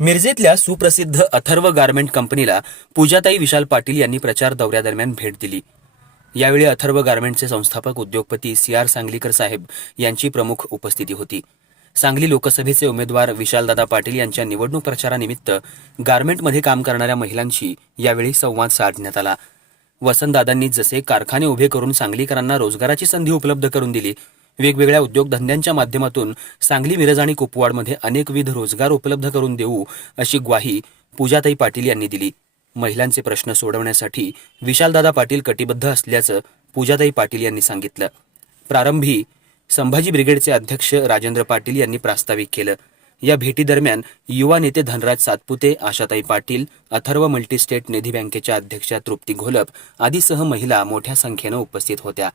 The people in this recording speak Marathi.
मिरजेतल्या सुप्रसिद्ध अथर्व गारमेंट कंपनीला पूजाताई विशाल पाटील यांनी प्रचार दौऱ्यादरम्यान भेट दिली। यावेळी अथर्व गारमेंटचे संस्थापक उद्योगपती CR सांगलीकर साहेब यांची प्रमुख उपस्थिती होती। सांगली लोकसभेचे उमेदवार विशालदादा पाटील यांच्या निवडणूक प्रचारानिमित्त गारमेंटमध्ये काम करणाऱ्या महिलांशी यावेळी संवाद साधण्यात आला। वसंतदादांनी जसे कारखाने उभे करून सांगलीकरांना रोजगाराची संधी उपलब्ध करून दिली, वेगवेगळ्या उद्योगधंद्यांच्या माध्यमातून सांगली, मिरज आणि कुपवाडमध्ये अनेकविध रोजगार उपलब्ध करून देऊ अशी ग्वाही पूजाताई पाटील यांनी दिली। महिलांचे प्रश्न सोडवण्यासाठी विशालदादा पाटील कटिबद्ध असल्याचं पूजाताई पाटील यांनी सांगितलं। प्रारंभी संभाजी ब्रिगेडचे अध्यक्ष राजेंद्र पाटील यांनी प्रास्ताविक केलं। या भेटीदरम्यान युवा नेते धनराज सातपुते, आशाताई पाटील, अथर्व मल्टीस्टेट निधी बँकेच्या अध्यक्षा तृप्ती घोलप आदीसह महिला मोठ्या संख्येनं उपस्थित होत्या।